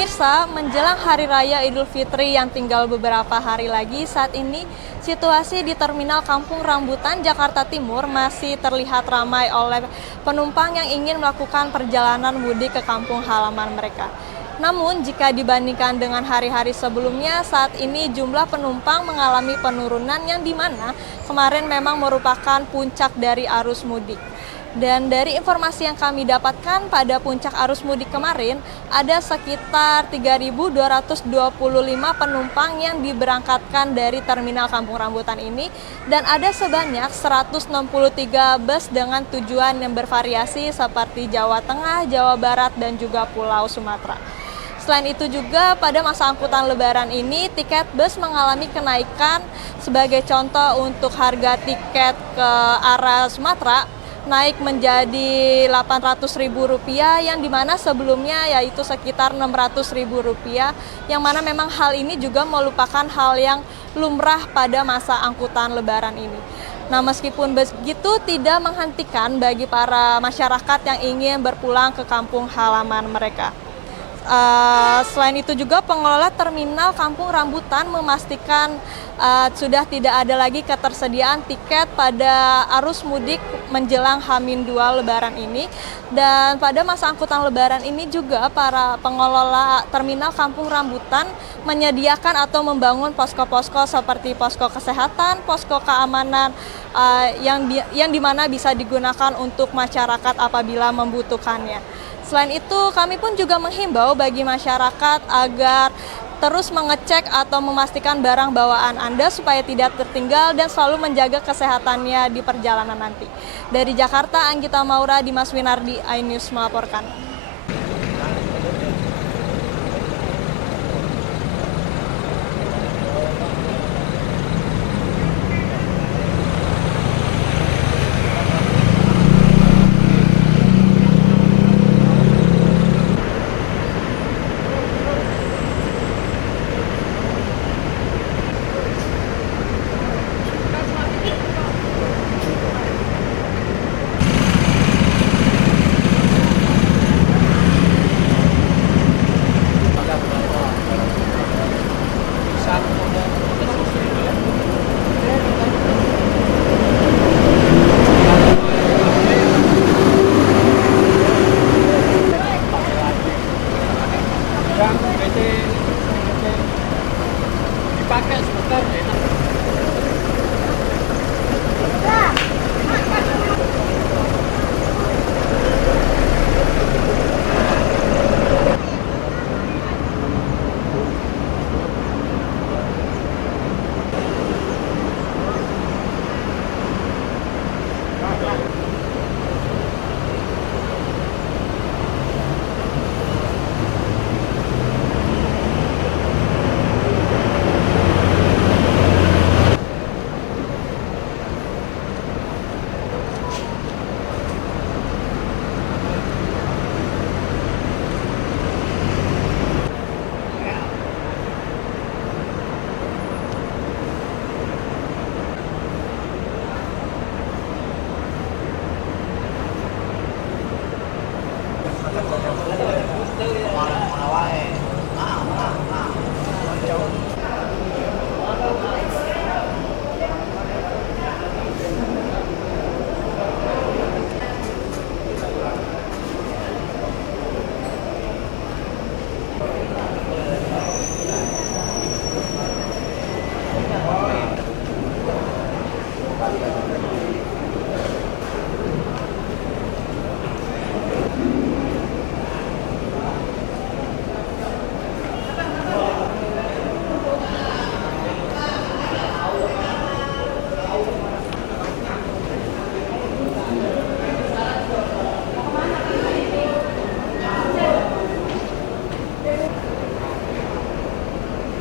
Pemirsa, menjelang Hari Raya Idul Fitri yang tinggal beberapa hari lagi, saat ini situasi di Terminal Kampung Rambutan, Jakarta Timur masih terlihat ramai oleh penumpang yang ingin melakukan perjalanan mudik ke kampung halaman mereka. Namun, jika dibandingkan dengan hari-hari sebelumnya, saat ini jumlah penumpang mengalami penurunan yang dimana kemarin memang merupakan puncak dari arus mudik. Dan dari informasi yang kami dapatkan pada puncak arus mudik kemarin, ada sekitar 3.225 penumpang yang diberangkatkan dari Terminal Kampung Rambutan ini, dan ada sebanyak 163 bus dengan tujuan yang bervariasi seperti Jawa Tengah, Jawa Barat, dan juga Pulau Sumatera. Selain itu juga pada masa angkutan lebaran ini tiket bus mengalami kenaikan. Sebagai contoh untuk harga tiket ke arah Sumatera naik menjadi Rp800.000 yang dimana sebelumnya yaitu sekitar Rp600.000, yang mana memang hal ini juga merupakan hal yang lumrah pada masa angkutan lebaran ini. Nah, meskipun begitu tidak menghentikan bagi para masyarakat yang ingin berpulang ke kampung halaman mereka. Selain itu juga pengelola Terminal Kampung Rambutan memastikan sudah tidak ada lagi ketersediaan tiket pada arus mudik menjelang H-2 Lebaran ini. Dan pada masa angkutan Lebaran ini juga para pengelola Terminal Kampung Rambutan menyediakan atau membangun posko-posko seperti posko kesehatan, posko keamanan yang dimana bisa digunakan untuk masyarakat apabila membutuhkannya. Selain itu, kami pun juga menghimbau bagi masyarakat agar terus mengecek atau memastikan barang bawaan Anda supaya tidak tertinggal dan selalu menjaga kesehatannya di perjalanan nanti. Dari Jakarta, Anggita Maura, Dimas Winardi, iNews melaporkan. Dipakai sebentar enak.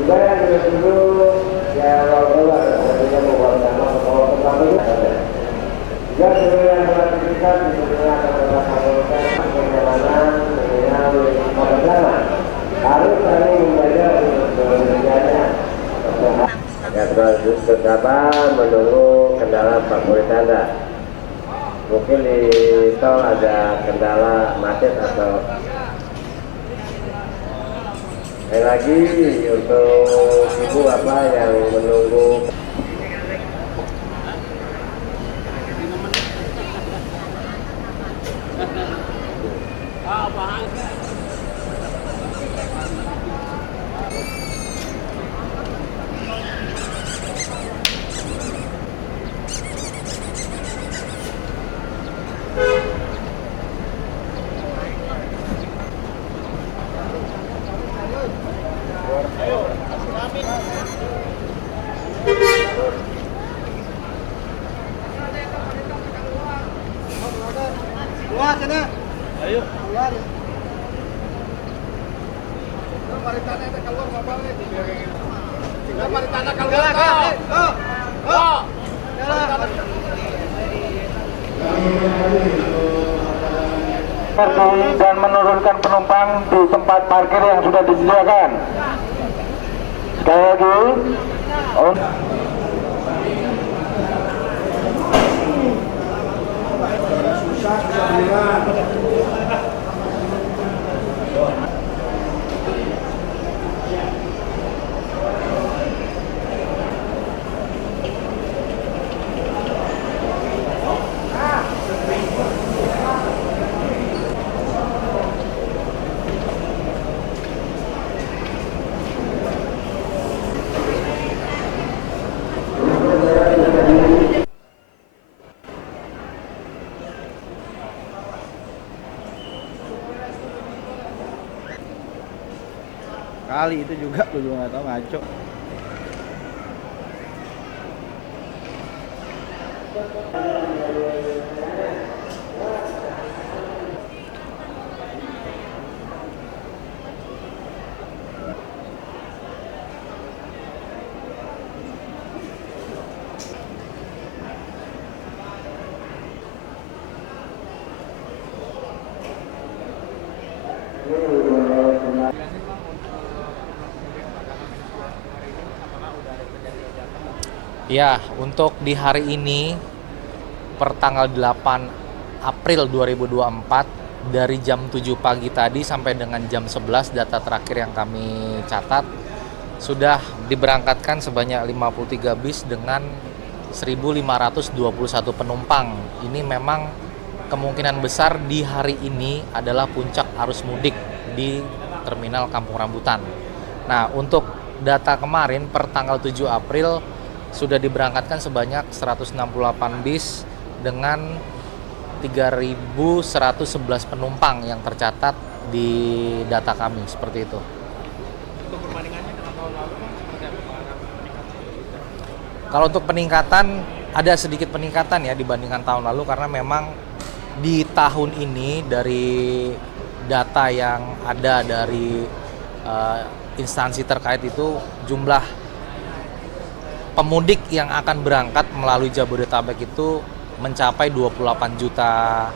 Juga yang dulu ya keluar tidak membuat nama kalau pertama juga dulu yang beraktivitas di dunia keberlangsungan perjalanan dengan perjalanan harus saling menjaga kebersihannya. Ya, terus bersabar menunggu kendala favorit Anda. Mungkin di tol ada kendala macet atau Sekali lagi untuk ibu bapak yang menunggu. Keluar sana. Ayo. Keluar. Dan menurunkan penumpang di tempat parkir yang sudah disediakan. Sekali lagi, Kali itu juga gue juga nggak tahu, ngaco. Ya, untuk di hari ini per tanggal 8 April 2024 dari jam 7 pagi tadi sampai dengan jam 11 data terakhir yang kami catat sudah diberangkatkan sebanyak 53 bis dengan 1.521 penumpang. Ini memang kemungkinan besar di hari ini adalah puncak arus mudik di Terminal Kampung Rambutan. Nah, untuk data kemarin per tanggal 7 April sudah diberangkatkan sebanyak 168 bis dengan 3.111 penumpang yang tercatat di data kami, seperti itu. Untuk perbandingannya dengan tahun lalu seperti apa? Kalau untuk peningkatan, ada sedikit peningkatan ya dibandingkan tahun lalu karena memang di tahun ini dari data yang ada dari instansi terkait itu jumlah pemudik yang akan berangkat melalui Jabodetabek itu mencapai 28 juta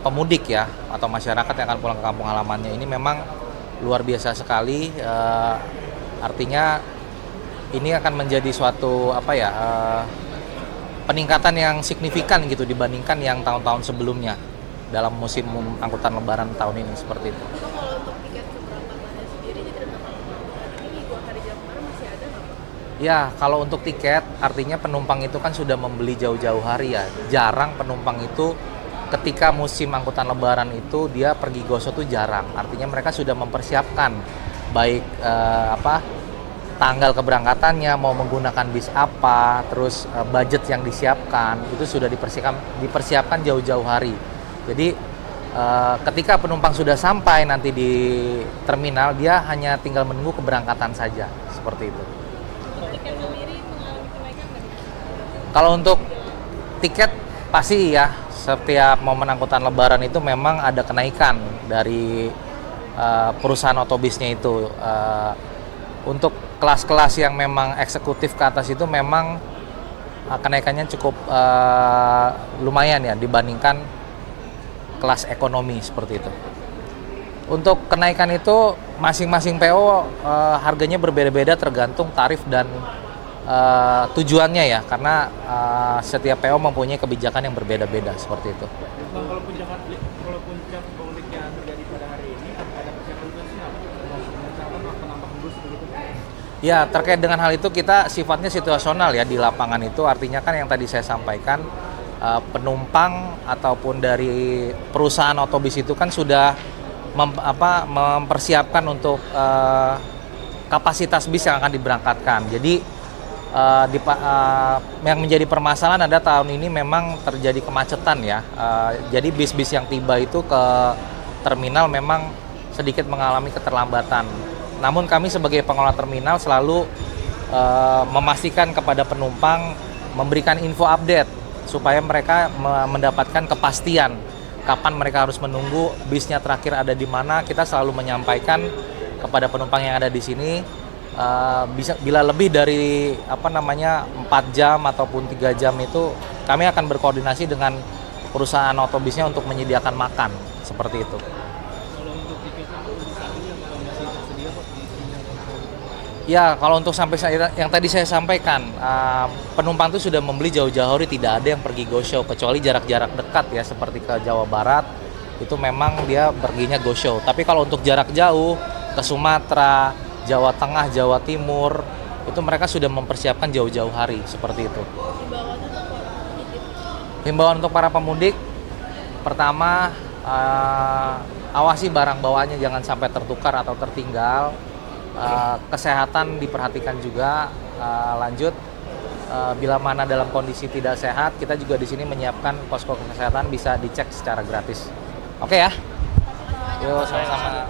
pemudik ya, atau masyarakat yang akan pulang ke kampung halamannya. Ini memang luar biasa sekali, artinya ini akan menjadi suatu peningkatan yang signifikan gitu dibandingkan yang tahun-tahun sebelumnya dalam musim angkutan lebaran tahun ini, seperti itu. Ya, kalau untuk tiket, artinya penumpang itu kan sudah membeli jauh-jauh hari ya. Jarang penumpang itu ketika musim angkutan lebaran itu dia pergi gosok tuh jarang. Artinya mereka sudah mempersiapkan baik tanggal keberangkatannya, mau menggunakan bis apa, terus budget yang disiapkan itu sudah dipersiapkan jauh-jauh hari. Jadi ketika penumpang sudah sampai nanti di terminal, dia hanya tinggal menunggu keberangkatan saja, seperti itu. Kalau untuk tiket pasti ya, setiap momen angkutan lebaran itu memang ada kenaikan dari perusahaan otobisnya itu. Untuk kelas-kelas yang memang eksekutif ke atas itu memang kenaikannya cukup lumayan ya dibandingkan kelas ekonomi, seperti itu. Untuk kenaikan itu masing-masing PO harganya berbeda-beda tergantung tarif dan tujuannya ya, karena setiap PO mempunyai kebijakan yang berbeda-beda, seperti itu. Kalau puncak pemudik yang terjadi pada hari ini, ada persiapan khusus apa? Ya, terkait dengan hal itu kita sifatnya situasional ya di lapangan itu, artinya kan yang tadi saya sampaikan, penumpang ataupun dari perusahaan otobus itu kan sudah mempersiapkan untuk kapasitas bis yang akan diberangkatkan. Jadi yang menjadi permasalahan ada tahun ini memang terjadi kemacetan ya. Jadi bis-bis yang tiba itu ke terminal memang sedikit mengalami keterlambatan. Namun kami sebagai pengelola terminal selalu memastikan kepada penumpang, memberikan info update supaya mereka mendapatkan kepastian kapan mereka harus menunggu bisnya terakhir ada di mana. Kita selalu menyampaikan kepada penumpang yang ada di sini, bila lebih dari 4 jam ataupun 3 jam itu kami akan berkoordinasi dengan perusahaan otobusnya untuk menyediakan makan seperti itu. Ya, kalau untuk sampai yang tadi saya sampaikan, penumpang itu sudah membeli jauh-jauh hari, tidak ada yang pergi go show kecuali jarak-jarak dekat ya, seperti ke Jawa Barat itu memang dia perginya go show. Tapi kalau untuk jarak jauh ke Sumatera, Jawa Tengah, Jawa Timur, itu mereka sudah mempersiapkan jauh-jauh hari seperti itu. Himbauan untuk para pemudik, pertama awasi barang bawaannya jangan sampai tertukar atau tertinggal. Kesehatan diperhatikan juga. Lanjut, bila mana dalam kondisi tidak sehat, kita juga di sini menyiapkan posko kesehatan bisa dicek secara gratis. Oke ya? Yuk, sama-sama.